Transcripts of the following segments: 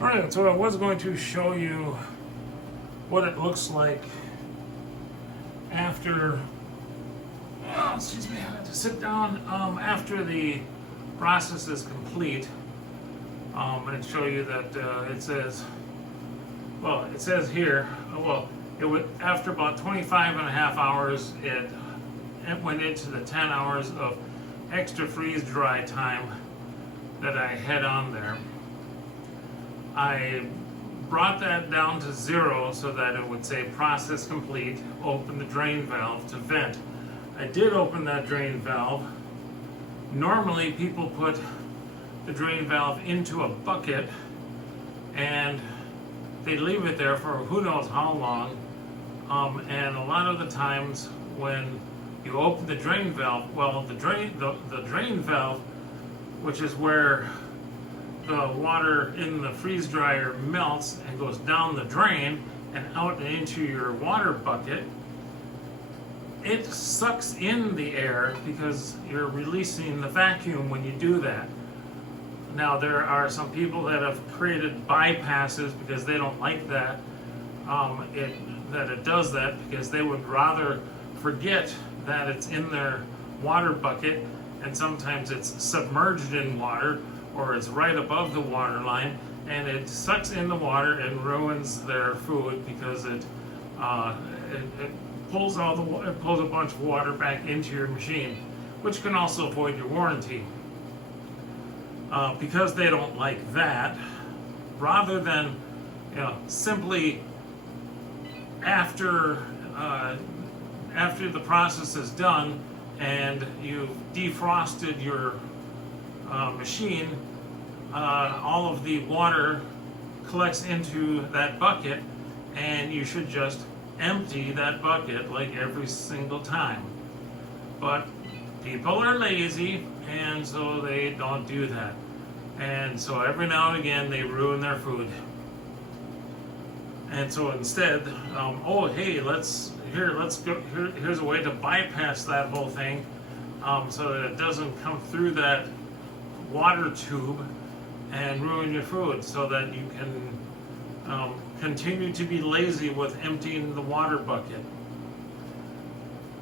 Alright, so I was going to show you what it looks like after, excuse me, I had to sit down after the process is complete, and show you that it says here, it would, after about 25 and a half hours, it went into the 10 hours of extra freeze dry time that I had on there. I brought that down to 0 so that it would say process complete, open the drain valve to vent. I did open that drain valve. Normally people put the drain valve into a bucket and they leave it there for who knows how long, and a lot of the times when you open the drain valve, well, the drain valve, which is where the water in the freeze dryer melts and goes down the drain and out into your water bucket, it sucks in the air because you're releasing the vacuum when you do that. Now, there are some people that have created bypasses because they don't like that, that it does that, because they would rather forget that it's in their water bucket, and sometimes it's submerged in water or it's right above the water line, and it sucks in the water and ruins their food because it pulls it pulls a bunch of water back into your machine, which can also void your warranty. Because they don't like that, rather than simply after the process is done and you've defrosted your machine, all of the water collects into that bucket, and you should just empty that bucket like every single time. But people are lazy, and so they don't do that. And so every now and again they ruin their food. And so instead, here's a way to bypass that whole thing, so that it doesn't come through that water tube and ruin your food, so that you can continue to be lazy with emptying the water bucket.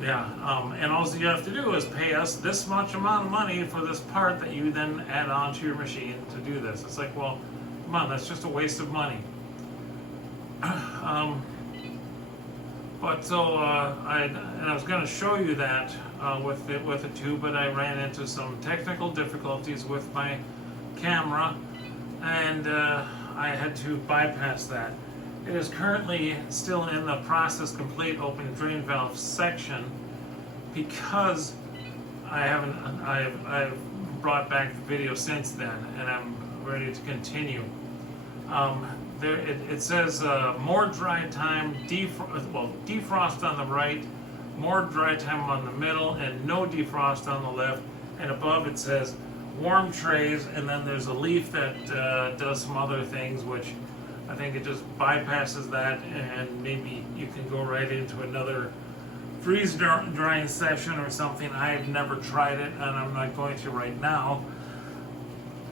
And all you have to do is pay us this much amount of money for this part that you then add on to your machine to do this. It's like, well, come on, that's just a waste of money. I was going to show you that with the tube, but I ran into some technical difficulties with my camera, and I had to bypass that. It is currently still in the process complete open drain valve section because I've brought back the video since then, and I'm ready to continue. It says more dry time, defrost on the right, more dry time on the middle, and no defrost on the left. And above it says warm trays, and then there's a leaf that does some other things, which I think it just bypasses that, and maybe you can go right into another freeze drying session or something. I've never tried it, and I'm not going to right now.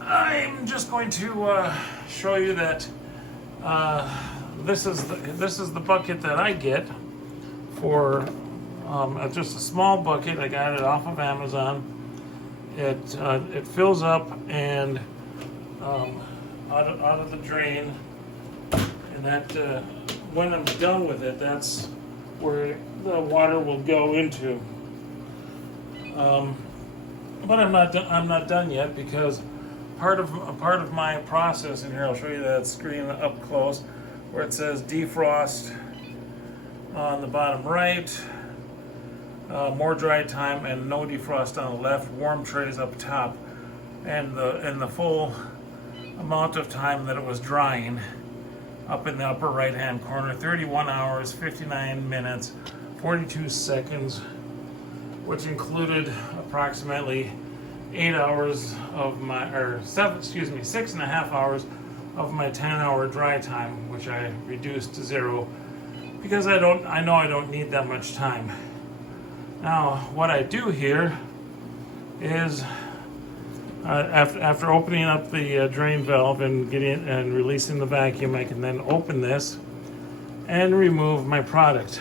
I'm just going to show you that this is the bucket that I get for just a small bucket. I got it off of Amazon. It fills up and out of the drain. And that, when I'm done with it, that's where the water will go into. But I'm not done yet, because part of my process, and here I'll show you that screen up close, where it says defrost on the bottom right, more dry time, and no defrost on the left, warm trays up top, and the full amount of time that it was drying. Up in the upper right hand corner, 31 hours, 59 minutes, 42 seconds, which included approximately 8 hours of my, 6.5 hours of my 10-hour dry time, which I reduced to 0 because I know I don't need that much time. Now, what I do here is After opening up the drain valve and getting and releasing the vacuum, I can then open this and remove my product.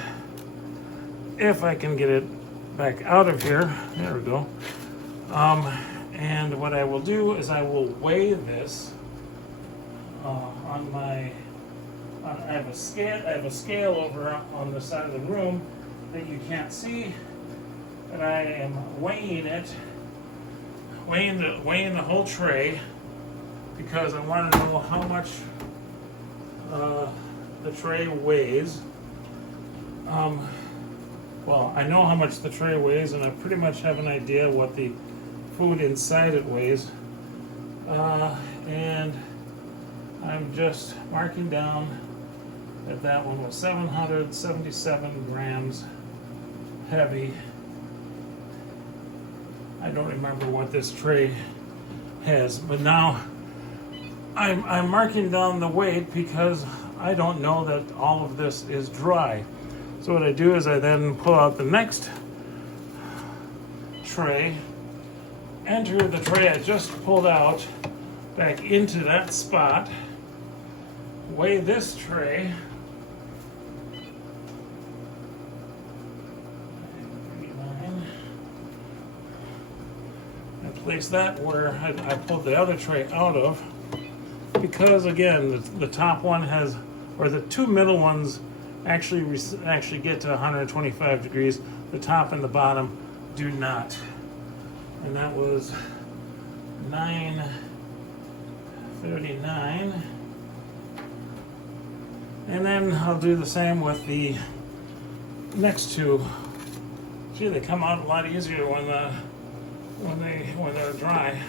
If I can get it back out of here, there we go. And what I will do is I will weigh this on my. I have a scale over on the side of the room that you can't see, and I am weighing it. Weighing the whole tray because I want to know how much the tray weighs. Well, I know how much the tray weighs, and I pretty much have an idea what the food inside it weighs. And I'm just marking down that one was 777 grams heavy. I don't remember what this tray has, but now I'm marking down the weight because I don't know that all of this is dry. So what I do is I then pull out the next tray, enter the tray I just pulled out back into that spot, weigh this tray, place that where I pulled the other tray out of, because again the top one has, or the two middle ones actually get to 125 degrees. The top and the bottom do not, and that was 939. And then I'll do the same with the next two. Gee, they come out a lot easier when they're dry.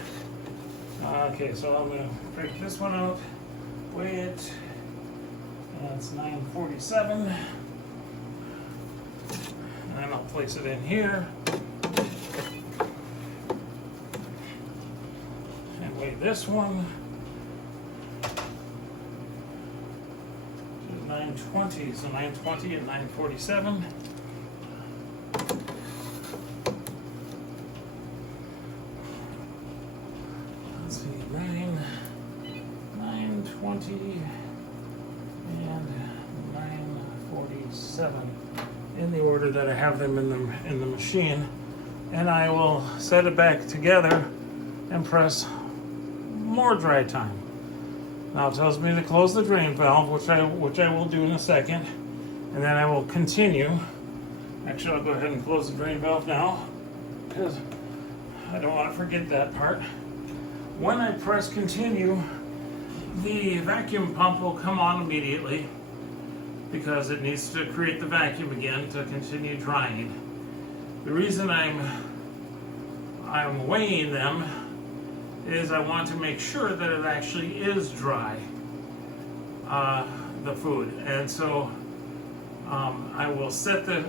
Okay, so I'm gonna break this one out, weigh it. That's 947. And then I'll place it in here. And weigh this one. 920, so 920 and 947. Let's see, 920 and 947 in the order that I have them in the machine, and I will set it back together and press more dry time. Now it tells me to close the drain valve, which I will do in a second, and then I will continue. Actually, I'll go ahead and close the drain valve now because I don't want to forget that part. When I press continue, the vacuum pump will come on immediately because it needs to create the vacuum again to continue drying. The reason I'm weighing them is I want to make sure that it actually is dry, the food. And so I will set the,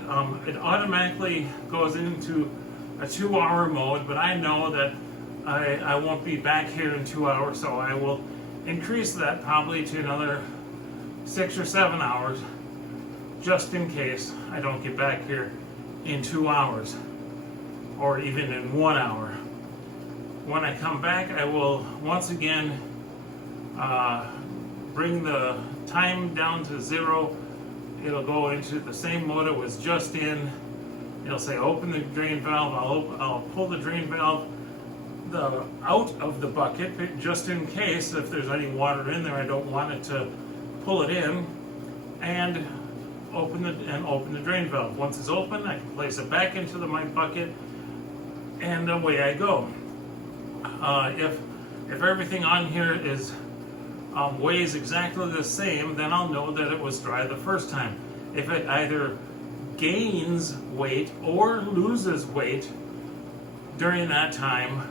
it automatically goes into a 2-hour mode, but I know that I won't be back here in 2 hours, so I will increase that probably to another 6 or 7 hours, just in case I don't get back here in 2 hours, or even in 1 hour. When I come back, I will once again bring the time down to 0. It'll go into the same mode it was just in. It'll say open the drain valve. I'll pull the drain valve out of the bucket just in case if there's any water in there. I don't want it to pull it in, and open the drain valve. Once it's open, I can place it back into my bucket, and away I go. If everything on here is weighs exactly the same, then I'll know that it was dry the first time. If it either gains weight or loses weight during that time,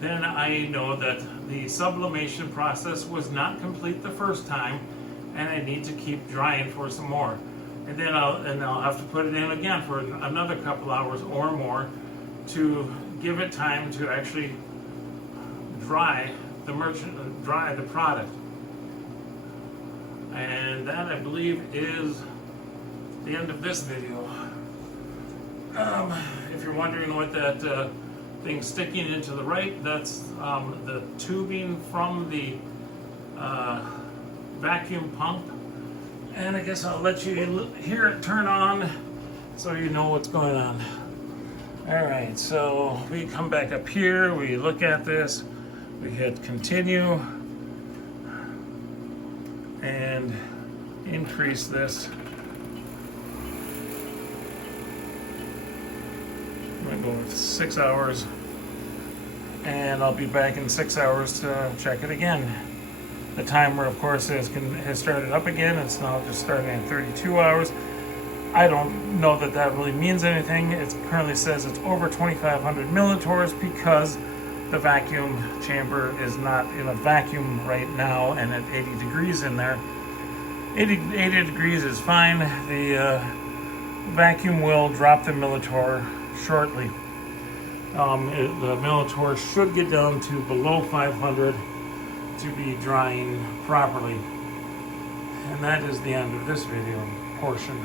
then I know that the sublimation process was not complete the first time, and I need to keep drying for some more. And then I'll have to put it in again for another couple hours or more to give it time to actually dry the product. And that, I believe, is the end of this video. If you're wondering what that thing sticking into the right, that's the tubing from the vacuum pump. And I guess I'll let you hear it turn on so you know what's going on. All right, so we come back up here, we look at this, we hit continue and increase this. I'm gonna go with 6 hours, and I'll be back in 6 hours to check it again. The timer, of course, has started up again. It's now just starting at 32 hours. I don't know that that really means anything. It currently says it's over 2,500 millitorrs because the vacuum chamber is not in a vacuum right now and at 80 degrees in there. 80 degrees is fine. The vacuum will drop the millitorr shortly. The millitorr should get down to below 500 to be drying properly. And that is the end of this video portion.